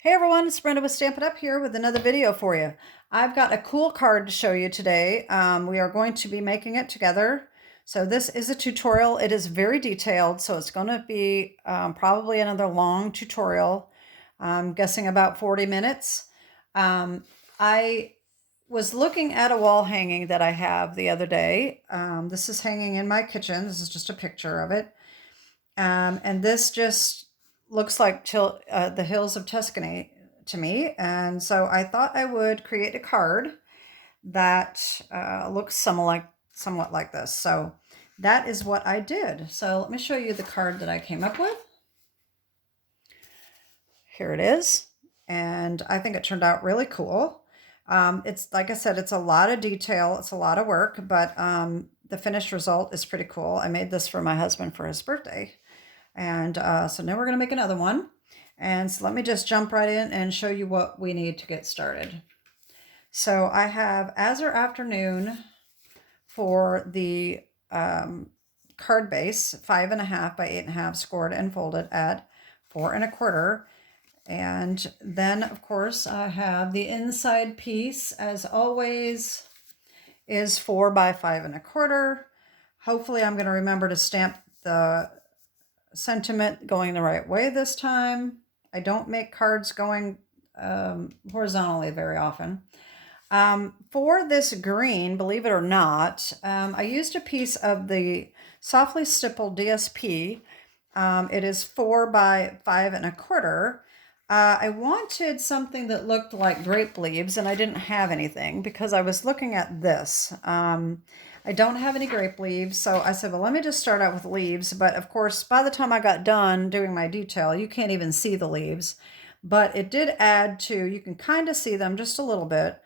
Hey everyone, it's Brenda with Stampin' Up here with another video for you. I've got a cool card to show you today. We are going to be making it together. So this is a tutorial. It is very detailed, so it's going to be probably another long tutorial. I'm guessing about 40 minutes. I was looking at a wall hanging that I have the other day. This is hanging in my kitchen. This is just a picture of it. And this just looks like the hills of Tuscany to me. And so I thought I would create a card that looks somewhat like this. So that is what I did. So let me show you the card that I came up with. Here it is. And I think it turned out really cool. It's like I said, it's a lot of detail. It's a lot of work, but the finished result is pretty cool. I made this for my husband for his birthday. And so now we're going to make another one. And so let me just jump right in and show you what we need to get started. So I have Azure Afternoon for the card base, 5.5 by 8.5, scored and folded at 4.25. And then, of course, I have the inside piece, as always, is 4 by 5.25. Hopefully I'm going to remember to stamp the sentiment going the right way this time. I don't make cards going horizontally very often. For this green, believe it or not, I used a piece of the Softly Stippled DSP. It is 4 by 5.25. I wanted something that looked like grape leaves, and I didn't have anything because I was looking at this. I don't have any grape leaves, so I said, well, let me just start out with leaves. But of course, by the time I got done doing my detail, you can't even see the leaves. But it did add to, you can kind of see them just a little bit,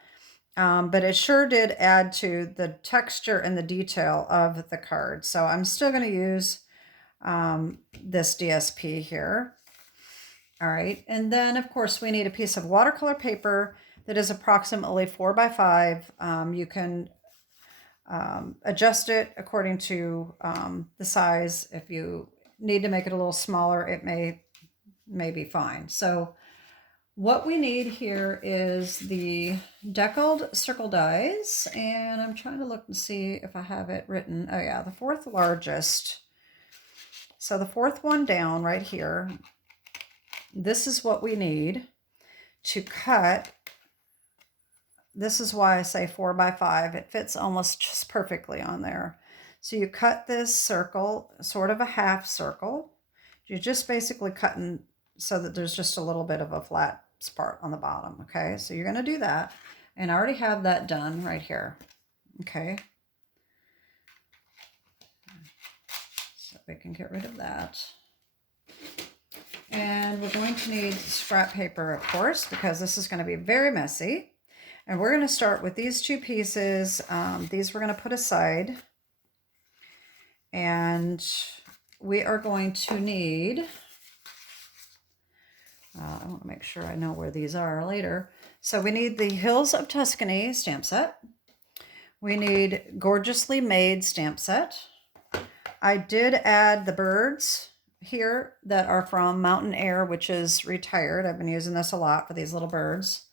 but it sure did add to the texture and the detail of the card. So I'm still going to use this DSP here. All right, and then of course we need a piece of watercolor paper that is approximately 4 by 5. You can adjust it according to the size. If you need to make it a little smaller, it may be fine. So what we need here is the Deckled Circle dies, and I'm trying to look and see if I have it written. Oh yeah, the fourth largest. So the fourth one down right here. This is what we need to cut. This is why I say 4 by 5. It fits almost just perfectly on there. So you cut this circle, sort of a half circle. You're just basically cutting so that there's just a little bit of a flat spot on the bottom. Okay, so you're going to do that. And I already have that done right here. Okay. So we can get rid of that. And we're going to need scrap paper, of course, because this is going to be very messy. And we're going to start with these two pieces. These we're going to put aside. And we are going to need, I want to make sure I know where these are later. So we need the Hills of Tuscany stamp set. We need Gorgeously Made stamp set. I did add the birds here that are from Mountain Air, which is retired. I've been using this a lot for these little birds.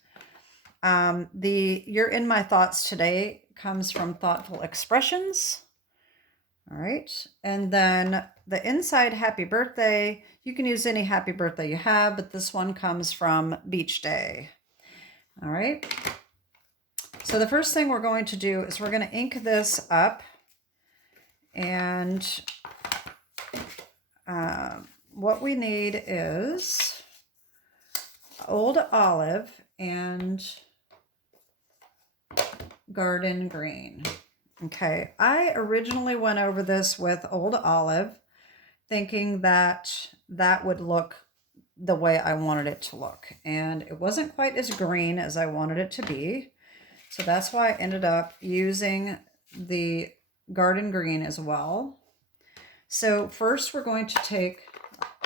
The You're in My Thoughts Today comes from Thoughtful Expressions. All right. And then the inside Happy Birthday, you can use any happy birthday you have, but this one comes from Beach Day. All right. So the first thing we're going to do is we're going to ink this up. And what we need is Old Olive and Garden Green. Okay, I originally went over this with Old Olive, thinking that that would look the way I wanted it to look. And it wasn't quite as green as I wanted it to be. So that's why I ended up using the Garden Green as well. So first we're going to take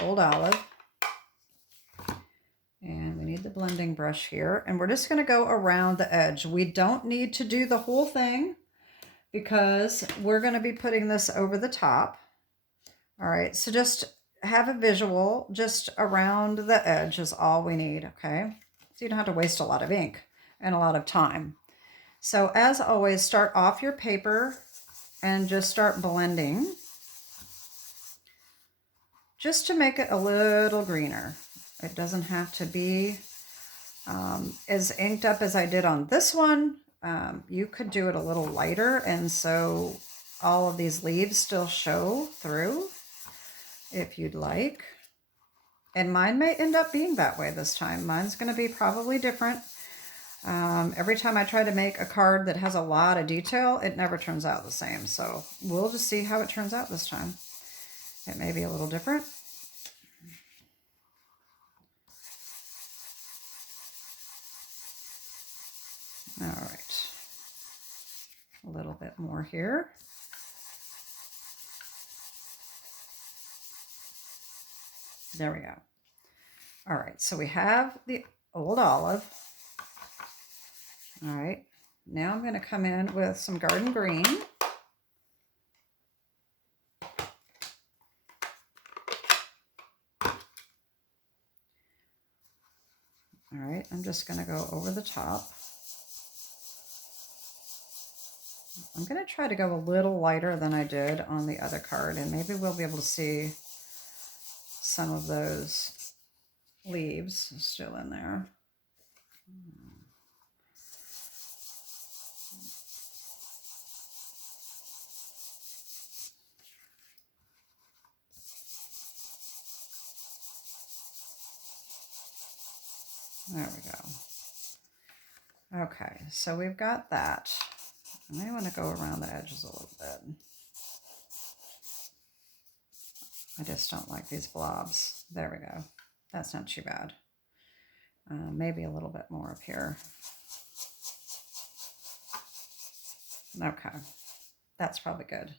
Old Olive, and we need the blending brush here, and we're just going to go around the edge. We don't need to do the whole thing because we're going to be putting this over the top. All right, so just have a visual just around the edge is all we need, okay? So you don't have to waste a lot of ink and a lot of time. So as always, start off your paper and just start blending just to make it a little greener. It doesn't have to be as inked up as I did on this one. You could do it a little lighter, and so all of these leaves still show through if you'd like. And mine may end up being that way this time. Mine's going to be probably different. Every time I try to make a card that has a lot of detail, it never turns out the same. So we'll just see how it turns out this time. It may be a little different. All right, a little bit more here. There we go. All right, so we have the old olive. All right, now I'm going to come in with some garden green. All right, I'm just going to go over the top. I'm going to try to go a little lighter than I did on the other card, and maybe we'll be able to see some of those leaves still in there. There we go. Okay, so we've got that. I may want to go around the edges a little bit. I just don't like these blobs. There we go. That's not too bad. Maybe a little bit more up here. Okay, that's probably good.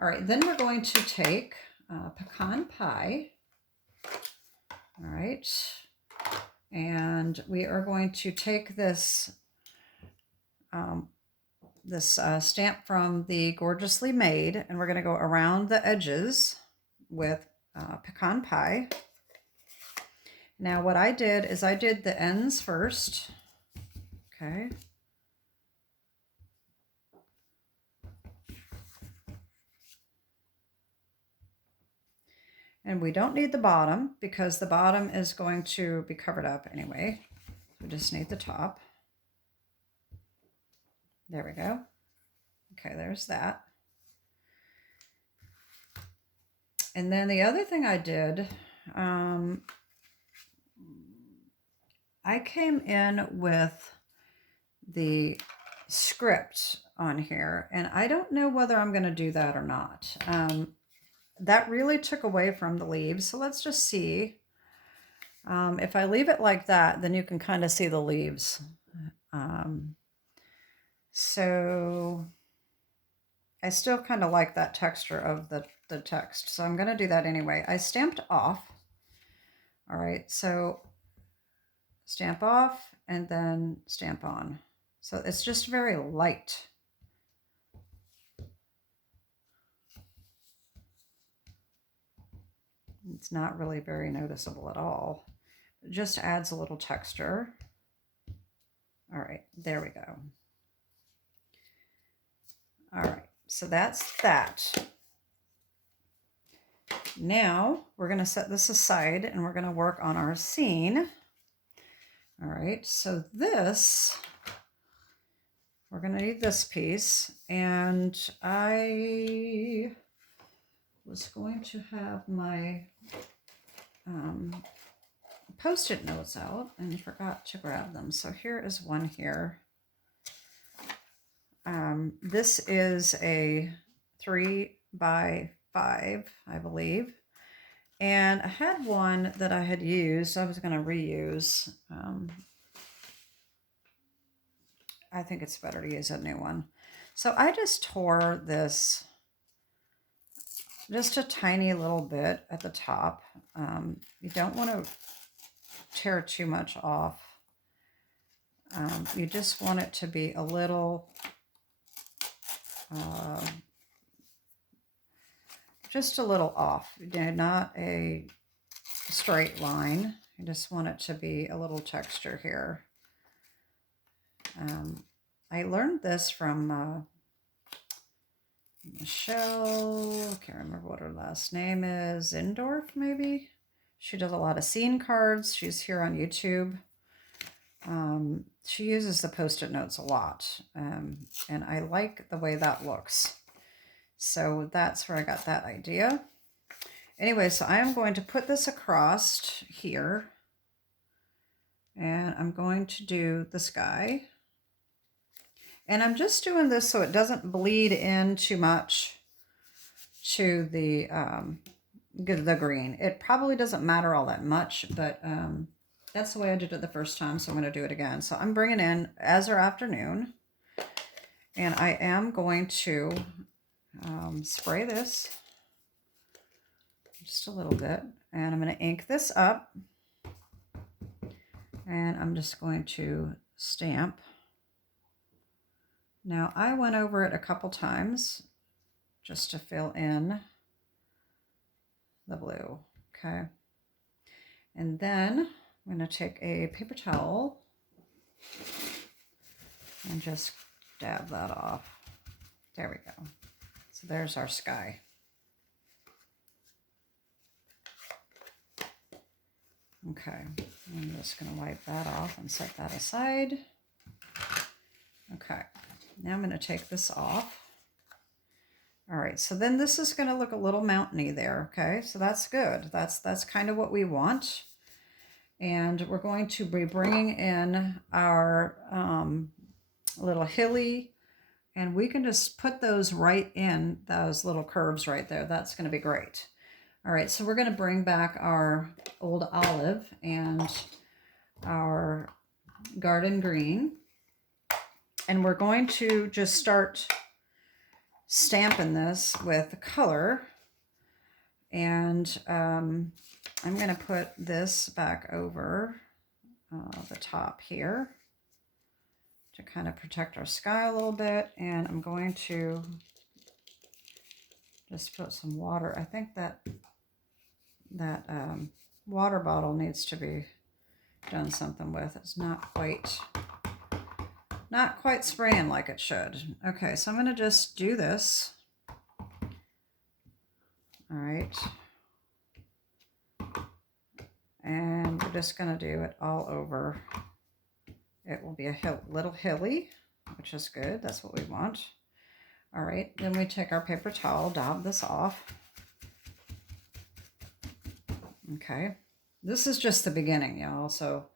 All right, then we're going to take pecan pie. All right, and we are going to take this stamp from the Gorgeously Made, and we're going to go around the edges with pecan pie. Now what I did is I did the ends first. Okay. And we don't need the bottom because the bottom is going to be covered up anyway. We just need the top. There we go. Okay, there's that. And then the other thing I did, I came in with the script on here, and I don't know whether I'm going to do that or not. That really took away from the leaves, so let's just see. If I leave it like that, then you can kind of see the leaves. So I still kind of like that texture of the text, so I'm going to do that anyway. I stamped off. All right, so stamp off and then stamp on. So it's just very light. It's not really very noticeable at all. It just adds a little texture. All right, there we go. All right, so that's that. Now we're going to set this aside and we're going to work on our scene. All right, so this, we're going to need this piece, and I was going to have my Post-it notes out and forgot to grab them. So here is one here. This is a 3 by 5, I believe. And I had one that I had used. I was going to reuse. I think it's better to use a new one. So I just tore this just a tiny little bit at the top. You don't want to tear too much off. You just want it to be a little just a little off. Not a straight line. I just want it to be a little texture here. I learned this from Michelle. I can't remember what her last name is. Zindorf, maybe? She does a lot of scene cards. She's here on YouTube. She uses the Post-it notes a lot, and I like the way that looks. So that's where I got that idea. Anyway, so I am going to put this across here, and I'm going to do the sky. And I'm just doing this so it doesn't bleed in too much to the green. It probably doesn't matter all that much, but that's the way I did it the first time, so I'm going to do it again. So I'm bringing in Azure Afternoon, and I am going to spray this just a little bit, and I'm going to ink this up, and I'm just going to stamp. Now, I went over it a couple times just to fill in the blue, okay? And then I'm going to take a paper towel and just dab that off. There we go. So there's our sky. Okay, I'm just going to wipe that off and set that aside. Okay, now I'm going to take this off. All right, so then this is going to look a little mountainy there, okay? So that's good. That's kind of what we want. And we're going to be bringing in our little hilly, and we can just put those right in those little curves right there. That's going to be great. All right, so we're going to bring back our old olive and our garden green, and we're going to just start stamping this with color. And I'm going to put this back over the top here to kind of protect our sky a little bit. And I'm going to just put some water. I think that water bottle needs to be done something with. It's not quite spraying like it should. Okay, so I'm going to just do this. All right. And we're just going to do it all over. It will be a little hilly, which is good. That's what we want. All right, then we take our paper towel, dab this off. Okay, this is just the beginning, y'all. So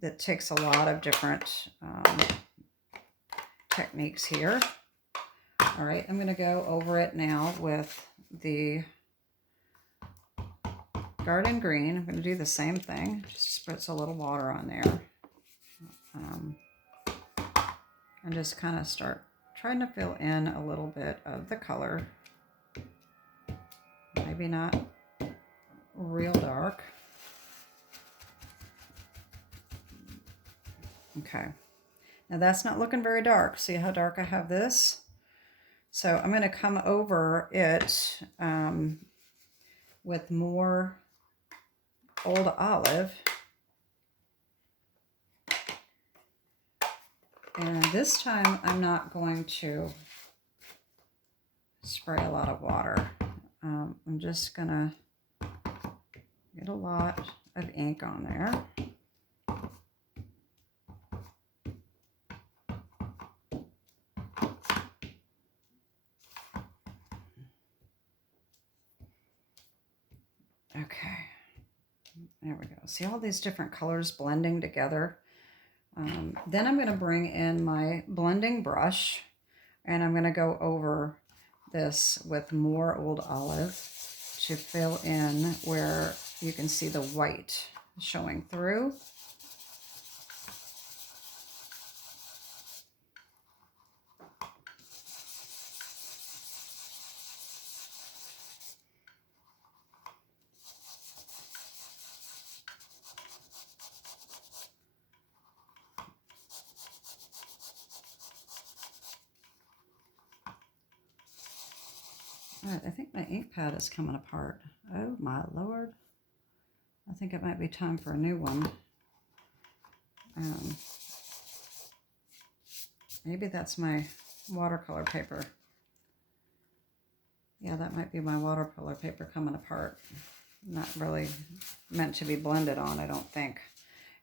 it takes a lot of different techniques here. All right, I'm going to go over it now with the garden green. I'm going to do the same thing, just spritz a little water on there. And just kind of start trying to fill in a little bit of the color. Maybe not real dark. Okay, now that's not looking very dark. See how dark I have this? So I'm going to come over it with more old olive. And this time I'm not going to spray a lot of water. I'm just going to get a lot of ink on there. Okay, there we go. See all these different colors blending together? Then I'm going to bring in my blending brush, and I'm going to go over this with more old olive to fill in where you can see the white showing through. All right, I think my ink pad is coming apart. Oh my Lord. I think it might be time for a new one. Maybe that's my watercolor paper. Yeah, that might be my watercolor paper coming apart. Not really meant to be blended on, I don't think.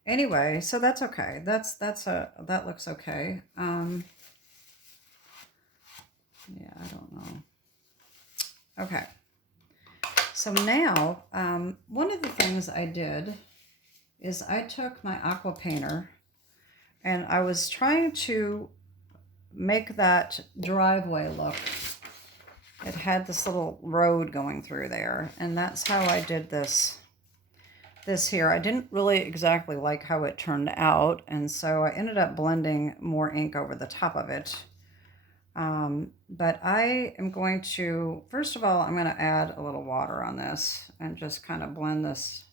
Anyway, so that's okay. That looks okay. Yeah, I don't know. Okay. So now, one of the things I did is I took my Aquapainter and I was trying to make that driveway look. It had this little road going through there, and that's how I did this here. I didn't really exactly like how it turned out, and so I ended up blending more ink over the top of it. But I am going to, first of all, I'm going to add a little water on this and just kind of blend this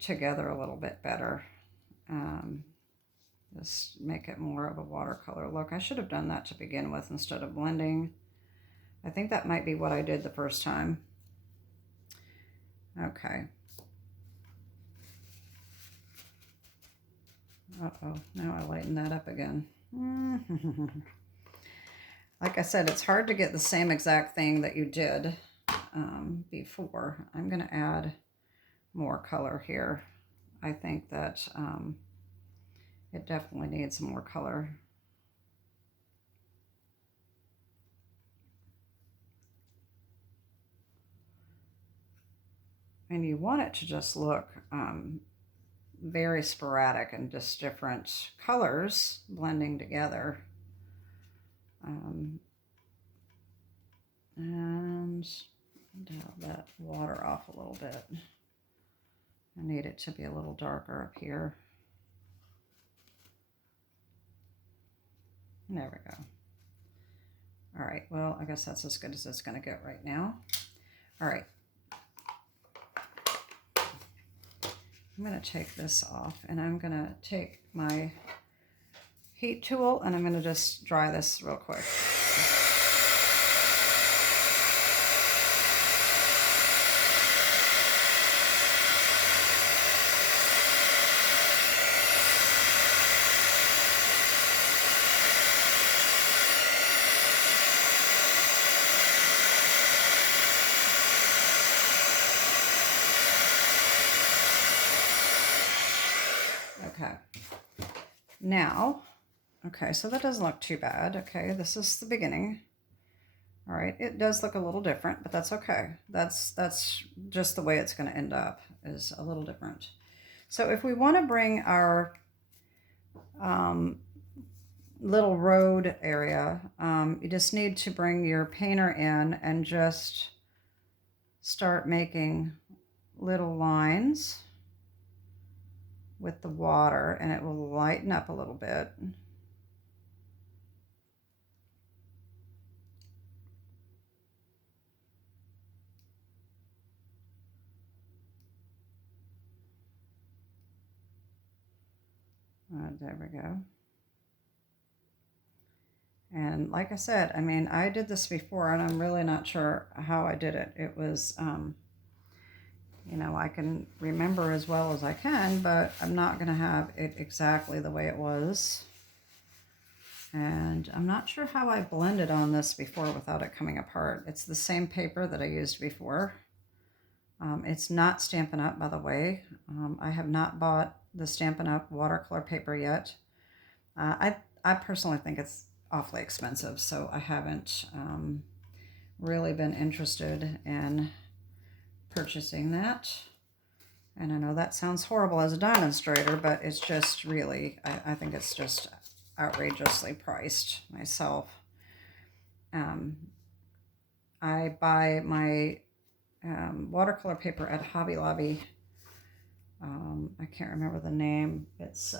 together a little bit better. Just make it more of a watercolor look. I should have done that to begin with instead of blending. I think that might be what I did the first time. Okay. Uh-oh, now I lighten that up again. Like I said, it's hard to get the same exact thing that you did before. I'm going to add more color here. I think that it definitely needs some more color. And you want it to just look very sporadic and just different colors blending together. And dial that water off a little bit. I need it to be a little darker up here. There we go. All right, well, I guess that's as good as it's going to get right now. All right. I'm going to take this off, and I'm going to take my heat tool, and I'm going to just dry this real quick. Okay, now, okay, so that doesn't look too bad. Okay, this is the beginning. All right, it does look a little different, but that's okay. That's just the way it's going to end up, is a little different. So if we want to bring our little road area, you just need to bring your painter in and just start making little lines with the water, and it will lighten up a little bit. There we go. And like I said, I mean, I did this before, and I'm really not sure how I did it. It was, you know, I can remember as well as I can, but I'm not going to have it exactly the way it was. And I'm not sure how I blended on this before without it coming apart. It's the same paper that I used before. It's not Stampin' Up, by the way. I have not bought the Stampin' Up watercolor paper yet. I personally think it's awfully expensive, so I haven't really been interested in purchasing that. And I know that sounds horrible as a demonstrator, but it's just really, I think it's just outrageously priced myself. I buy my watercolor paper at Hobby Lobby. I can't remember the name. It's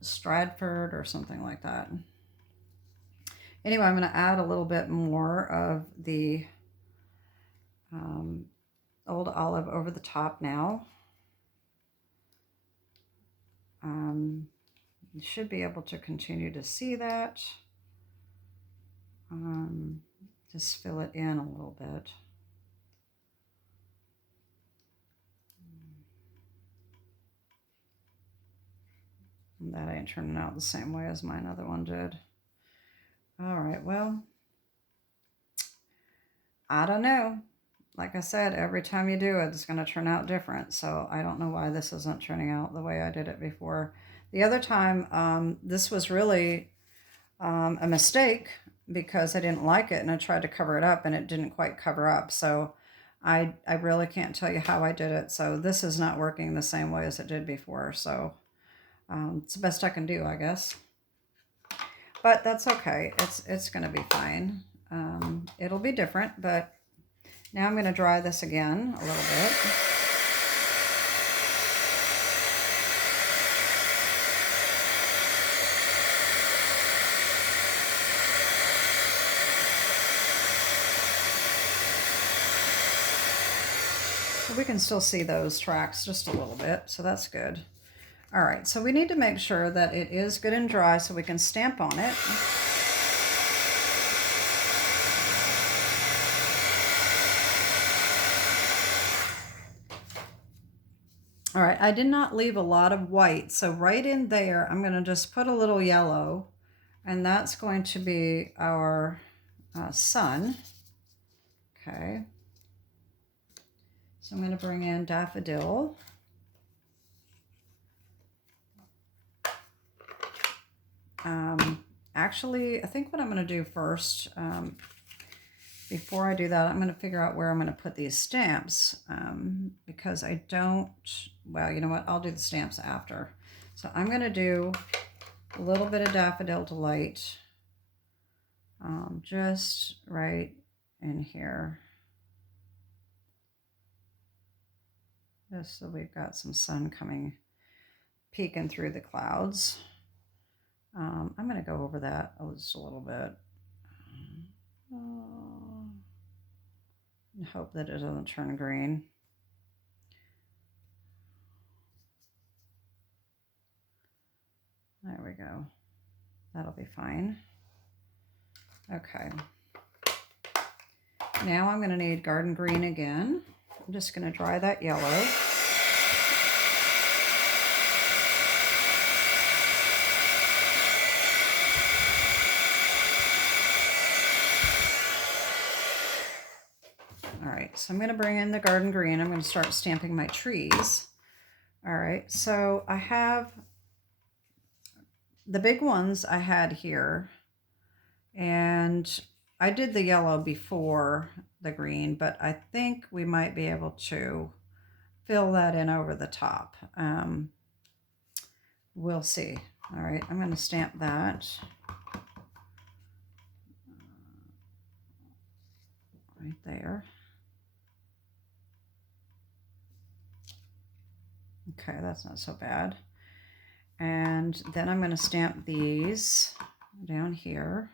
Stratford or something like that. Anyway, I'm going to add a little bit more of the old olive over the top now. You should be able to continue to see that. Just fill it in a little bit. And that ain't turning out the same way as my other one did. All right, well, I don't know. Like I said, every time you do it, it's going to turn out different. So I don't know why this isn't turning out the way I did it before. The other time, this was really a mistake because I didn't like it and I tried to cover it up and it didn't quite cover up. So I really can't tell you how I did it. So this is not working the same way as it did before. So it's the best I can do, I guess. But that's okay. It's going to be fine. It'll be different, but now I'm going to dry this again a little bit. So we can still see those tracks just a little bit, so that's good. All right, so we need to make sure that it is good and dry so we can stamp on it. All right, I did not leave a lot of white, so right in there, I'm going to just put a little yellow, and that's going to be our sun. Okay. So I'm going to bring in Daffodil. Actually, I think what I'm going to do first, before I do that, I'm going to figure out where I'm going to put these stamps, because I don't, well, you know what, I'll do the stamps after. So I'm going to do a little bit of Daffodil Delight, just right in here. Just so we've got some sun coming, peeking through the clouds. I'm going to go over that just a little bit. And hope that it doesn't turn green. There we go. That'll be fine. Okay. Now I'm going to need garden green again. I'm just going to dry that yellow. All right, so I'm going to bring in the garden green. I'm going to start stamping my trees. All right, so I have the big ones I had here, and I did the yellow before the green, but I think we might be able to fill that in over the top. We'll see. All right, I'm going to stamp that. Right there. Okay, that's not so bad. And then I'm going to stamp these down here.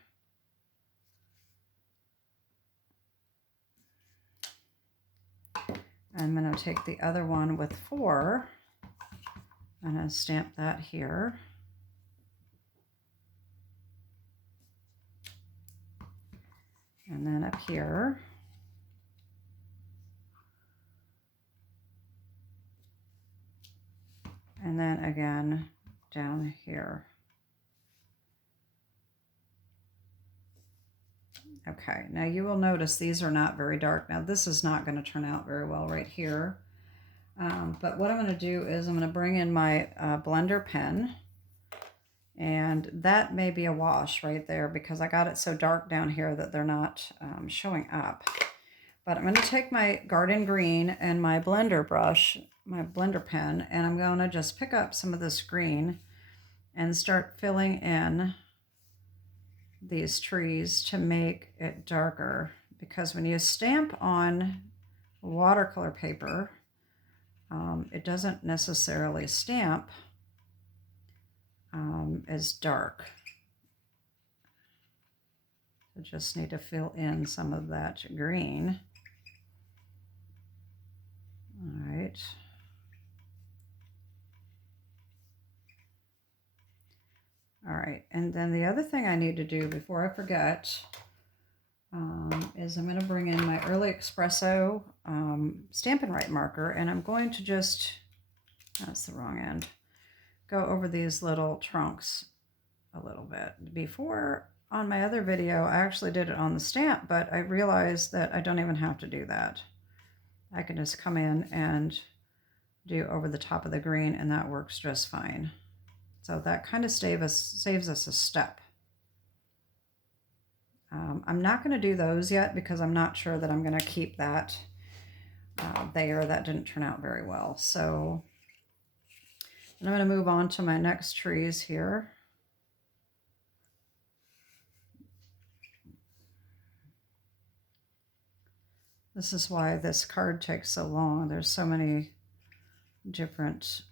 I'm going to take the other one with 4 and I'll stamp that here. And then up here. And then again down here. Okay, now you will notice these are not very dark. Now this is not going to turn out very well right here. But what I'm going to do is I'm going to bring in my blender pen. And that may be a wash right there because I got it so dark down here that they're not showing up. But I'm going to take my garden green and my blender brush, my blender pen, and I'm going to just pick up some of this green and start filling in these trees to make it darker. Because when you stamp on watercolor paper, it doesn't necessarily stamp as dark. So just need to fill in some of that green. All right. All right, and then the other thing I need to do before I forget is I'm going to bring in my early Expresso Stampin Write marker, and I'm going to just, that's the wrong end, go over these little trunks a little bit. Before, on my other video, I actually did it on the stamp, but I realized that I don't even have to do that. I can just come in and do over the top of the green, and that works just fine. So that kind of saves us a step. I'm not going to do those yet because I'm not sure that I'm going to keep that there. That didn't turn out very well. So I'm going to move on to my next trees here. This is why this card takes so long. There's so many different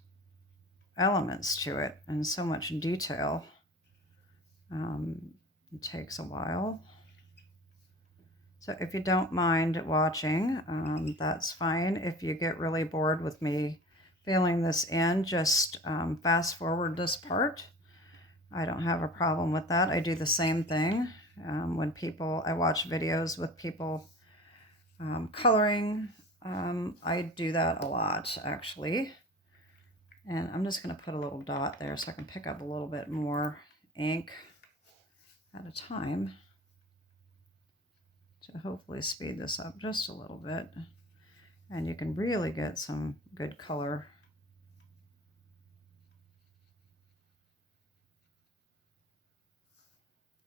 elements to it and so much detail. It takes a while. So if you don't mind watching, that's fine. If you get really bored with me filling this in, just fast forward this part. I don't have a problem with that. I do the same thing when I watch videos with people coloring. I do that a lot, actually. And I'm just going to put a little dot there so I can pick up a little bit more ink at a time to hopefully speed this up just a little bit. And you can really get some good color.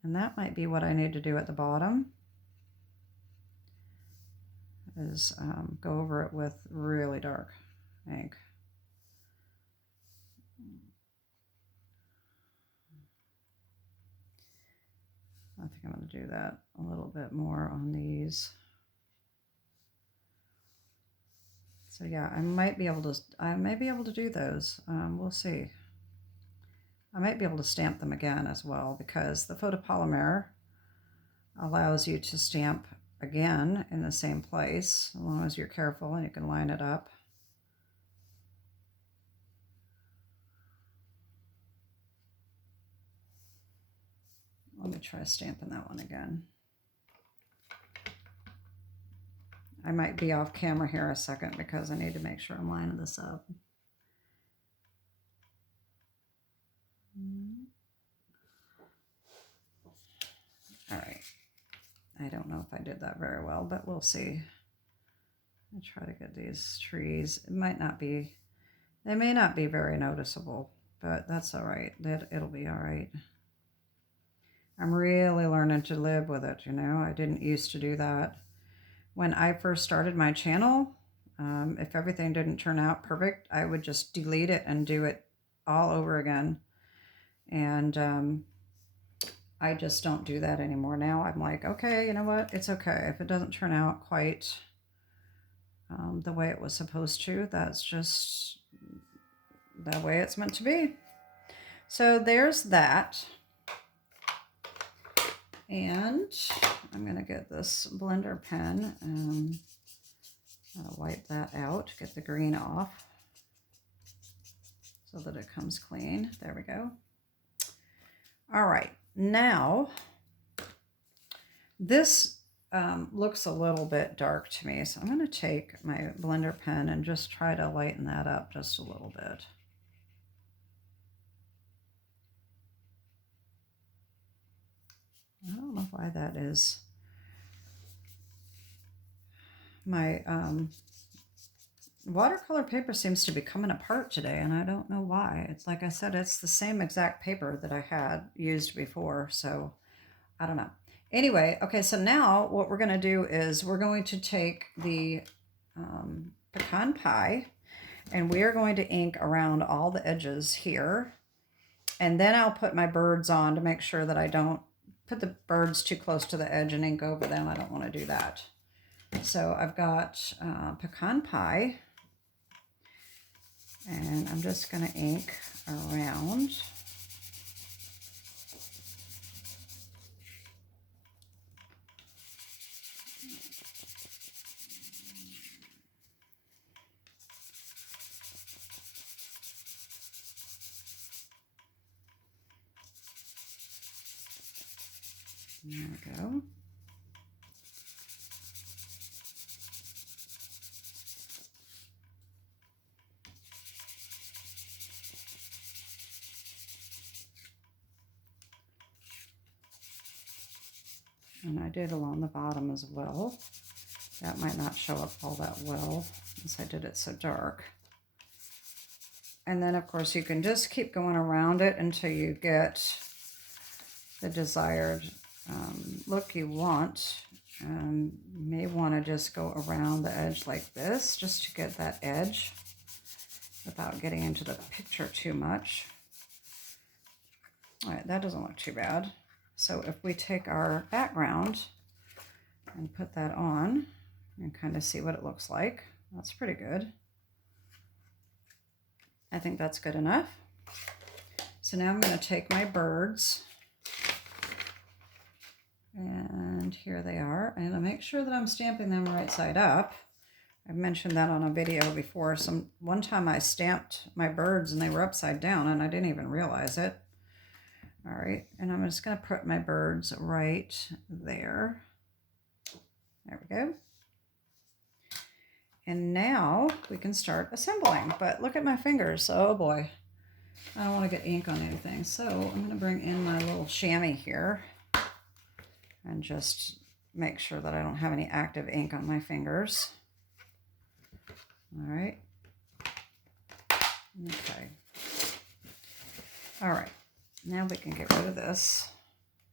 And that might be what I need to do at the bottom, is go over it with really dark ink. I think I'm going to do that a little bit more on these. So yeah, I might be able to do those. We'll see. I might be able to stamp them again as well, because the photopolymer allows you to stamp again in the same place, as long as you're careful and you can line it up. Let me try stamping that one again. I might be off camera here a second because I need to make sure I'm lining this up. All right. I don't know if I did that very well, but we'll see. I try to get these trees. It might not be, they may not be very noticeable, but that's all right. It'll be all right. I'm really learning to live with it, you know. I didn't used to do that. When I first started my channel, if everything didn't turn out perfect, I would just delete it and do it all over again. And I just don't do that anymore. Now I'm like, okay, you know what? It's okay. If it doesn't turn out quite the way it was supposed to, that's just the way it's meant to be. So there's that. And I'm going to get this blender pen and wipe that out, get the green off so that it comes clean. There we go. All right, now this looks a little bit dark to me, so I'm going to take my blender pen and just try to lighten that up just a little bit. I don't know why that is. My watercolor paper seems to be coming apart today, and I don't know why. It's like I said, it's the same exact paper that I had used before, so I don't know. Anyway, okay, so now what we're going to do is we're going to take the pecan pie, and we are going to ink around all the edges here, and then I'll put my birds on to make sure that I don't put the birds too close to the edge and ink over them. I don't want to do that. So I've got pecan pie, and I'm just going to ink around. There we go. And I did along the bottom as well. That might not show up all that well since I did it so dark. And then of course you can just keep going around it until you get the desired look you want. You may want to just go around the edge like this just to get that edge without getting into the picture too much. All right, that doesn't look too bad. So if we take our background and put that on and kind of see what it looks like, that's pretty good. I think that's good enough. So now I'm going to take my birds, and here they are. And I'll make sure that I'm stamping them right side up. I've mentioned that on a video before. One time I stamped my birds and they were upside down and I didn't even realize it. All right, and I'm just going to put my birds right there. There we go. And now we can start assembling. But look at my fingers. Oh boy. I don't want to get ink on anything. So I'm going to bring in my little chamois here and just make sure that I don't have any active ink on my fingers. All right. Okay. All right. Now we can get rid of this.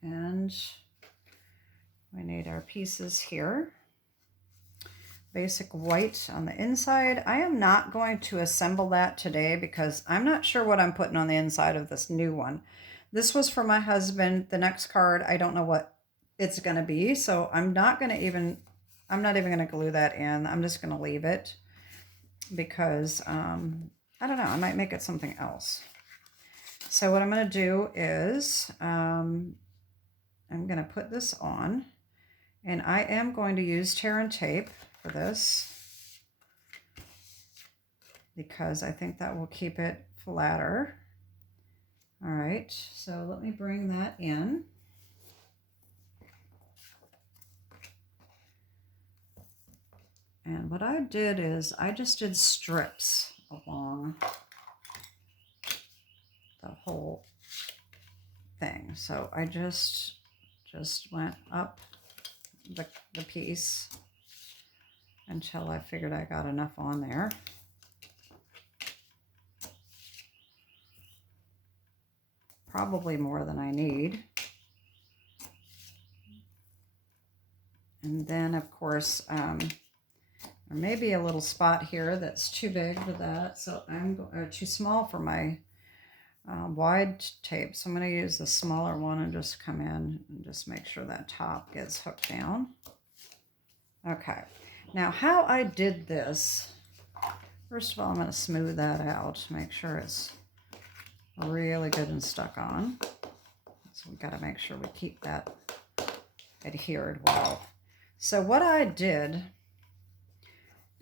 And we need our pieces here. Basic white on the inside. I am not going to assemble that today because I'm not sure what I'm putting on the inside of this new one. This was for my husband. The next card, I don't know what it's going to be. So I'm not even going to glue that in. I'm just going to leave it because, I don't know, I might make it something else. So what I'm going to do is I'm going to put this on, and I am going to use tear and tape for this because I think that will keep it flatter. All right, so let me bring that in. And what I did is I just did strips along the whole thing. So I just went up the piece until I figured I got enough on there. Probably more than I need. And then of course, there may be a little spot here that's too big for that. So too small for my wide tape. So I'm going to use the smaller one and just come in and just make sure that top gets hooked down. Okay. Now how I did this, first of all, I'm going to smooth that out, make sure it's really good and stuck on. So we've got to make sure we keep that adhered well. So what I did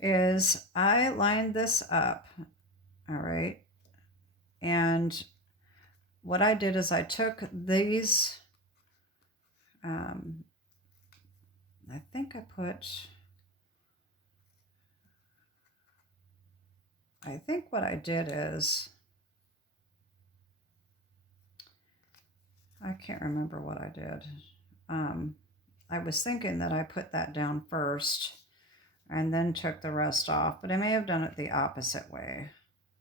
is I lined this up, all right, and what I did is I took these, I think what I did is, I can't remember what I did. I was thinking that I put that down first and then took the rest off, but I may have done it the opposite way.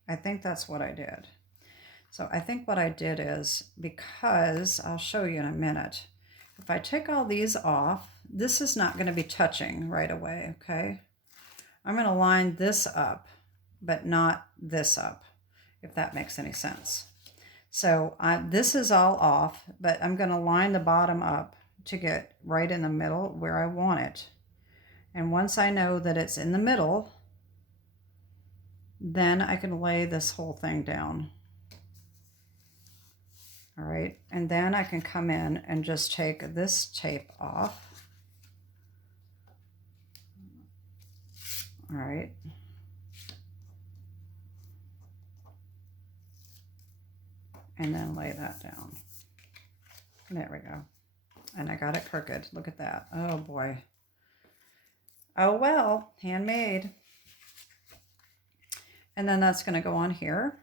I think that's what I did. So I think what I did is, because I'll show you in a minute, if I take all these off, this is not going to be touching right away, okay? I'm going to line this up, but not this up, if that makes any sense. So this is all off, but I'm going to line the bottom up to get right in the middle where I want it. And once I know that it's in the middle, then I can lay this whole thing down. All right, and then I can come in and just take this tape off. All right. And then lay that down. There we go. And I got it crooked. Look at that. Oh boy. Oh well, handmade. And then that's going to go on here.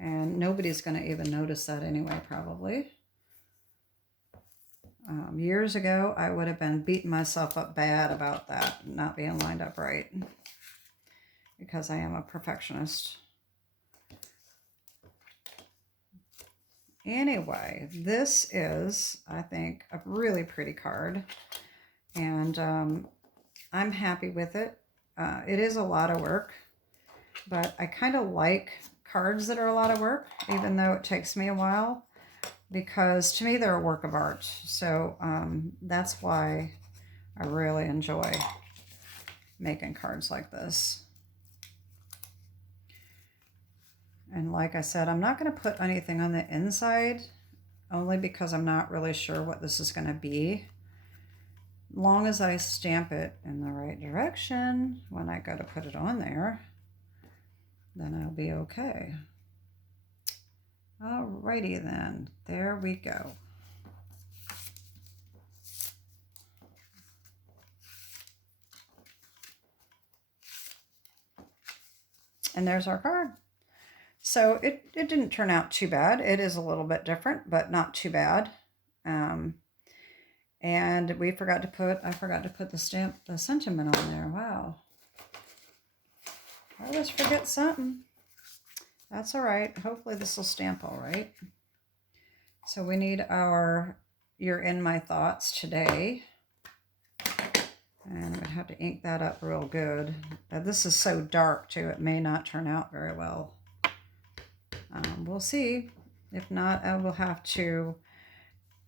And nobody's going to even notice that anyway, probably. Years ago, I would have been beating myself up bad about that not being lined up right because I am a perfectionist. Anyway, this is, I think, a really pretty card, and I'm happy with it. It is a lot of work, but I kind of like cards that are a lot of work, even though it takes me a while, because to me they're a work of art. So that's why I really enjoy making cards like this. And like I said, I'm not going to put anything on the inside, only because I'm not really sure what this is going to be. Long as I stamp it in the right direction when I go to put it on there, then I'll be okay. Alrighty then, there we go. And there's our card. So it didn't turn out too bad. It is a little bit different, but not too bad. And I forgot to put the sentiment on there. Wow. I always forget something. That's all right. Hopefully this will stamp all right. So we need our You're in My Thoughts Today. And I'm going to have to ink that up real good. This is so dark too, it may not turn out very well. We'll see. If not, I will have to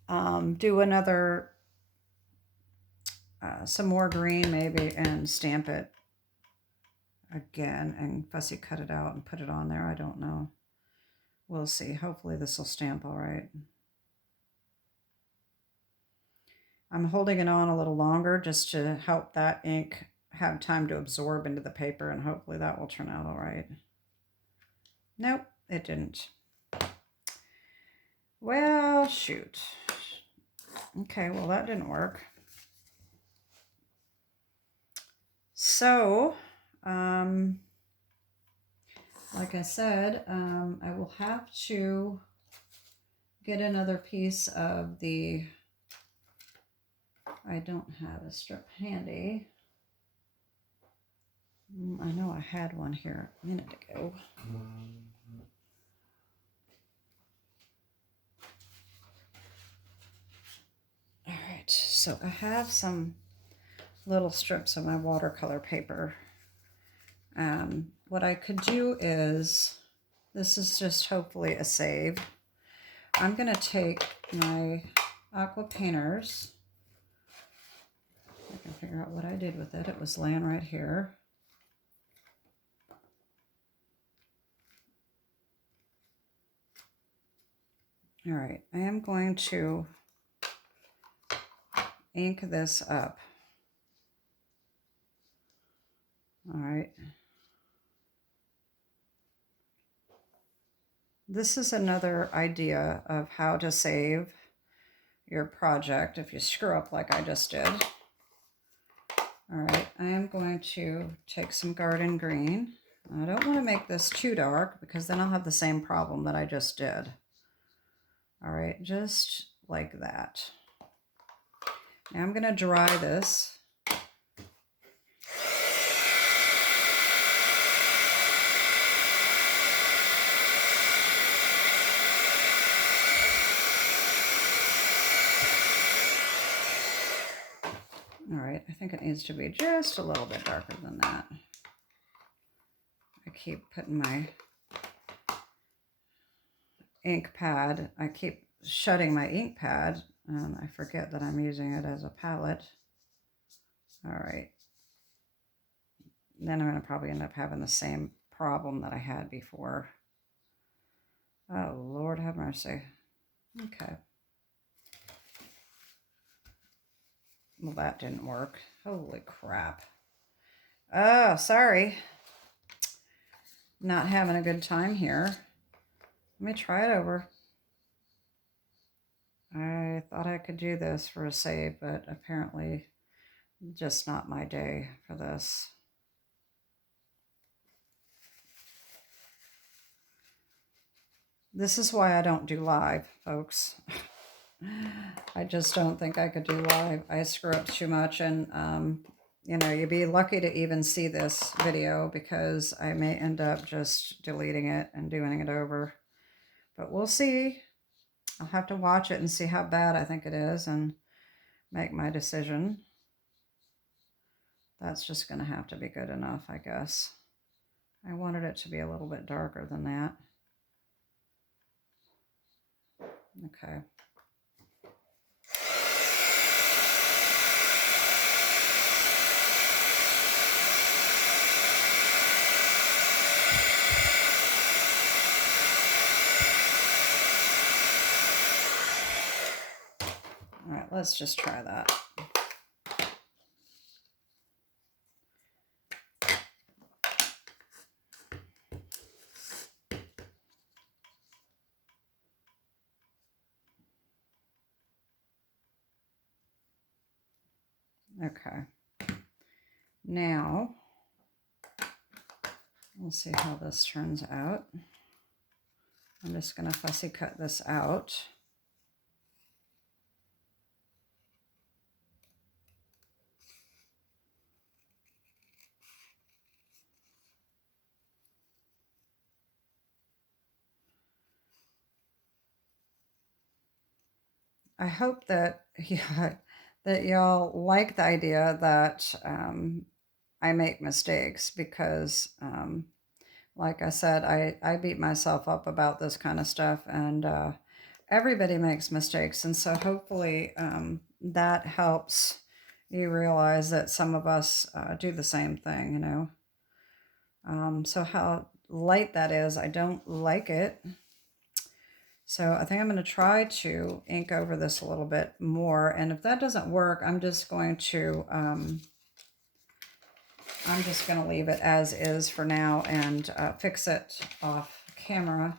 do another, some more green maybe, and stamp it again and fussy cut it out and put it on there. I don't know. We'll see. Hopefully this will stamp all right. I'm holding it on a little longer just to help that ink have time to absorb into the paper, and hopefully that will turn out all right. Nope, it didn't. Well, shoot. Okay, well that didn't work. So, like I said, I will have to get another piece of the, I don't have a strip handy. I know I had one here a minute ago. All right, so I have some little strips of my watercolor paper. What I could do is, this is just hopefully a save. I'm going to take my Aquapainters. I can figure out what I did with it. It was laying right here. All right, I am going to ink this up. All right. This is another idea of how to save your project if you screw up like I just did. All right, I am going to take some garden green. I don't want to make this too dark because then I'll have the same problem that I just did. All right, just like that. Now I'm going to dry this. All right, I think it needs to be just a little bit darker than that. I keep putting my ink pad, I keep shutting my ink pad, and I forget that I'm using it as a palette. All right. Then I'm going to probably end up having the same problem that I had before. Oh, Lord have mercy. Okay. Well, that didn't work. Holy crap. Oh, sorry. Not having a good time here. Let me try it over. I thought I could do this for a save, but apparently just not my day for this. This is why I don't do live, folks. I just don't think I could do live. I screw up too much, and you know, you'd be lucky to even see this video because I may end up just deleting it and doing it over. But we'll see. I'll have to watch it and see how bad I think it is and make my decision. That's just going to have to be good enough, I guess. I wanted it to be a little bit darker than that. Okay. All right, let's just try that. Okay. Now, we'll see how this turns out. I'm just going to fussy cut this out. I hope that that y'all like the idea that I make mistakes because, like I said, I beat myself up about this kind of stuff, and everybody makes mistakes. And so hopefully that helps you realize that some of us do the same thing, you know. So how light that is, I don't like it. So I think I'm going to try to ink over this a little bit more. And if that doesn't work, I'm just going to leave it as is for now and fix it off camera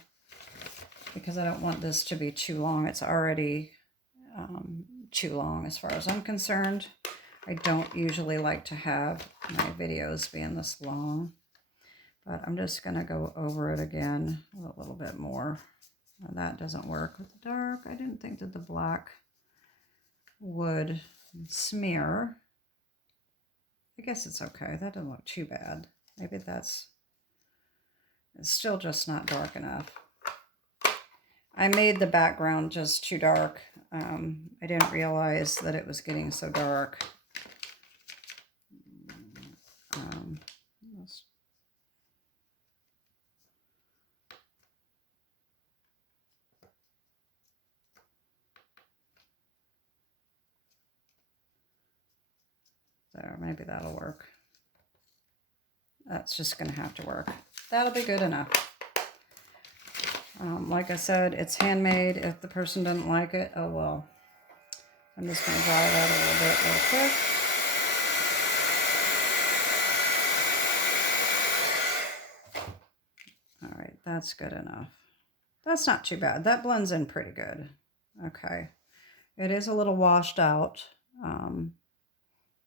because I don't want this to be too long. It's already too long as far as I'm concerned. I don't usually like to have my videos being this long, but I'm just going to go over it again a little bit more. That doesn't work with the dark. I didn't think that the black would smear. I guess it's okay. That doesn't look too bad. Maybe it's still just not dark enough. I made the background just too dark. I didn't realize that it was getting so dark. There, maybe that'll work. That's just going to have to work. That'll be good enough. Like I said, it's handmade. If the person doesn't like it, oh well. I'm just going to dry that a little bit real quick. All right, that's good enough. That's not too bad. That blends in pretty good. Okay. It is a little washed out,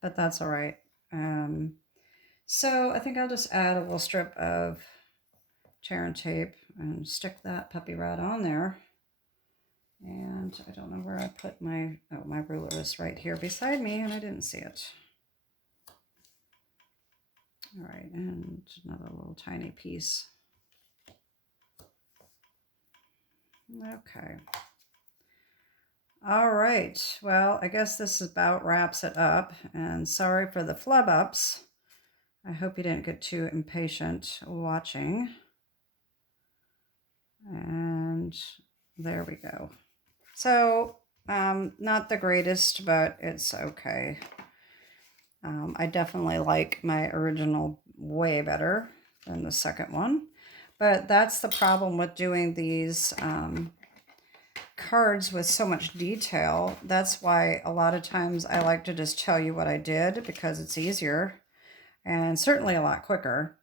but that's all right. So I think I'll just add a little strip of tear and tape and stick that puppy right on there. And I don't know where I put my, oh, my ruler is right here beside me and I didn't see it. All right, and another little tiny piece. Okay. All right, well, I guess this about wraps it up, and sorry for the flub ups. I hope you didn't get too impatient watching. And there we go. So, not the greatest, but it's okay. I definitely like my original way better than the second one. But that's the problem with doing these cards with so much detail. That's why a lot of times I like to just tell you what I did because it's easier and certainly a lot quicker.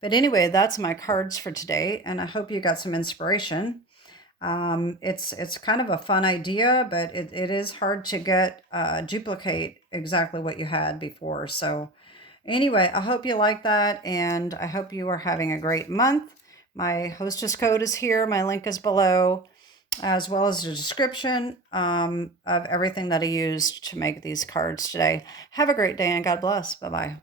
But anyway, that's my cards for today, and I hope you got some inspiration. It's kind of a fun idea, but it is hard to get duplicate exactly what you had before. So anyway, I hope you like that, and I hope you are having a great month. My Hostess code is here. My link is below. as well as a description of everything that I used to make these cards today. Have a great day and God bless. Bye-bye.